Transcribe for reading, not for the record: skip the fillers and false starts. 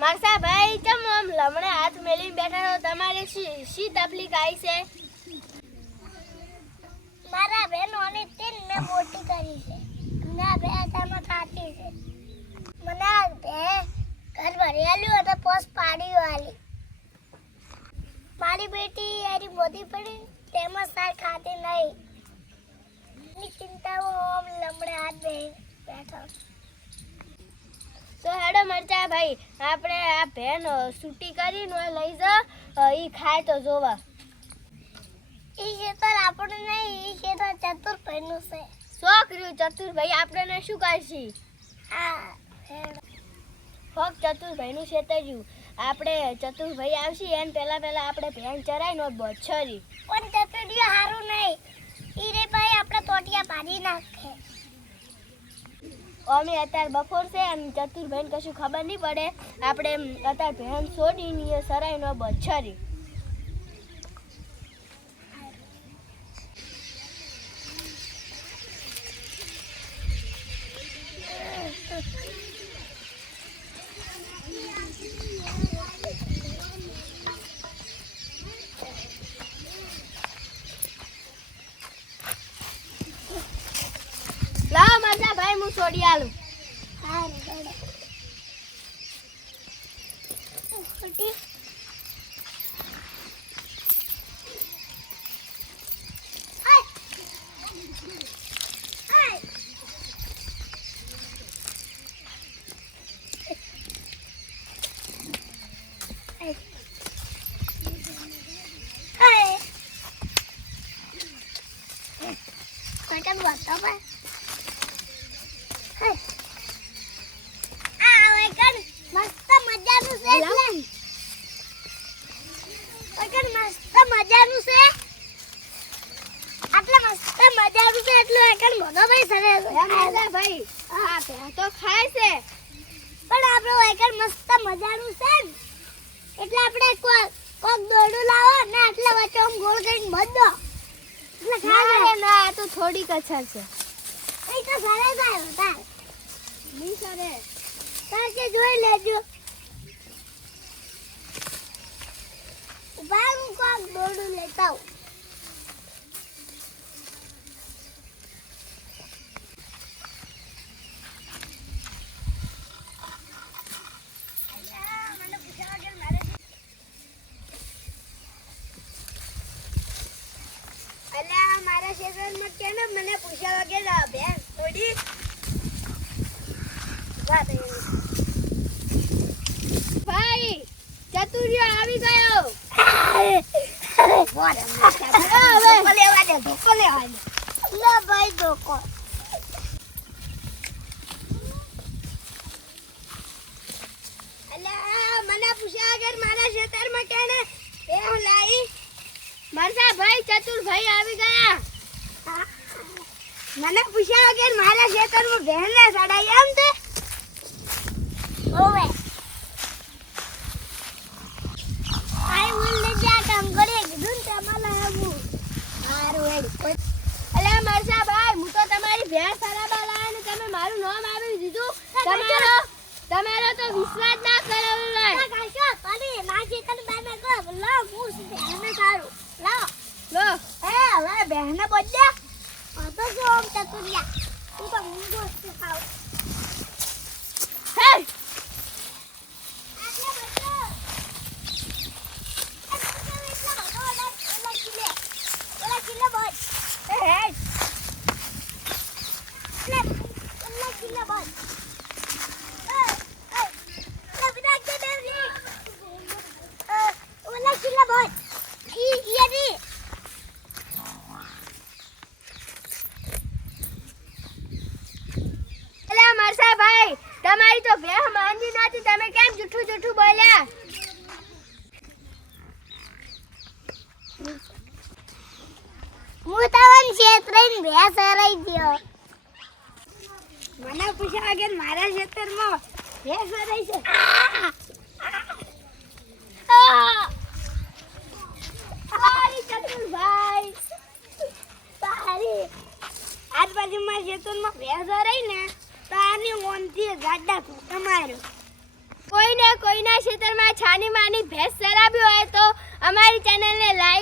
મારસા ભાઈ કેમ આમ લમણે હાથ મેલીને બેઠા છો? તમારે શી તકલીફ આવી છે? મારા બહેનોને તીન મેં મોટી કરી છે. ના બે આમાં થાતી છે. મને બે ઘર ભરેલું અને પોસ પાડી વાલી. મારી બેટી એરી મોટી પડી તેમાં સાર ખાતી નહીં. ની ચિંતાઓ આમ લમણે હાથ બેઠો. તો હેડો મરચા ભાઈ આપણે આ ભેન છૂટી કરીને લઈ જા ઈ ખાય તો જોવા. ઈ ખેતર આપણે નહીં, ઈ ખેતર ચતુરભાઈનું છે. છોકર્યું ચતુરભાઈ આપણને શું કરશી? હા હેડો. હોક ચતુરભાઈનું ખેતર્યું આપણે ચતુરભાઈ આવશી એને પહેલા આપણે ભેન ચરાઈને બચ્છરી. પણ ચતુરિયો હારું નહીં. ઈ રે ભાઈ આપણે તોટિયા પાડી નાખે. અમે અત્યારે બપોર છે એમ ચતુરભાઈને કશું ખબર નહીં પડે. આપણે અત્યારે ભેન છોડીને સરાઈને બચ્છરી. લાવ મરચા ભાઈ હું છોડી આલું. હા હેડો. ખોટી Makan buat apa? Hai. Kan masta મજાનું છે એટલે. kan મસ્ત મજાનું છે. આટલા મસ્ત મજાનું છે એટલે kan મોનો ભાઈ સરે. મરચા ભાઈ હા ભેન તો ખાય છે પણ આપણો kan મસ્ત મજાનું છે ને એટલે આપણે કોક દોડું લાવો ને આટલા વચ્ચે આમ ગોળ કરીને બધો. એટલે ખાવા ના આ તો થોડી કચર છે. એ તો સરે જાય તાર. નહીં સરે. તાર કે જોઈ લેજો. ઉભા હું કોક દોડું લેતા આવું. મારા શેરમાં કેને મને પૂછ્યા વગર બેન થોડી વાત ભાઈ ચતુરિયો આવી ગયો. ધોકો લેવા દે. લે ભાઈ ધોકો. અલ્યા મને પૂછ્યા વગર મારા શેરમાં કેને એ લાઈ. મરચા ભાઈ ચતુરભાઈ આવી ગયા. મને પૂછ્યા વગર મારા ખેતરમાં બહેનને સડાઈ એમ તે ઓવે આઈ બોલ જા કામ કરે કીધું તમારે આવું હારું હેડ. અલ્યા મરચા ભાઈ હું તો તમારી ભેણ સરાબા લાયા ને તમે મારું નામ આવી દીધું. તમારો તો વિશ્વાસ ના કરેલો લે. કાશો તને ના ખેતર બાને કો લો હું બહેનને સારું લાવ લો હવે બહેનને બોલ્યા તો જો આમ ચતુરિયા તું તો હું ગોસ્ત ખાવ. હે આટલે બચ્ચો ઓલા કિલ્લે બોલ હે ઓલા કિલ્લે બોલ ઓલા કિલ્લે બોલ ઈ રી મરચા ભાઈ તમારી તો ભેણ માંદી નથી. તમે કેમ જૂઠું બોલ્યા? હું તવન ક્ષેત્રને ભેંસ હરાઈ ગયો. મને પૂછ્યા વગર મારા ખેતરમાં ભેંસ હરાઈ છે. તારી ચતુરભાઈ તારી આજુબાજુમાં ખેતરમાં ભેંસ હરાઈ ને તારની ઓનથી ગાડા તમારું કોઈને ખેતરમાં છાની માની ભેંસ ચરાવી હોય તો અમારી ચેનલને લાઈક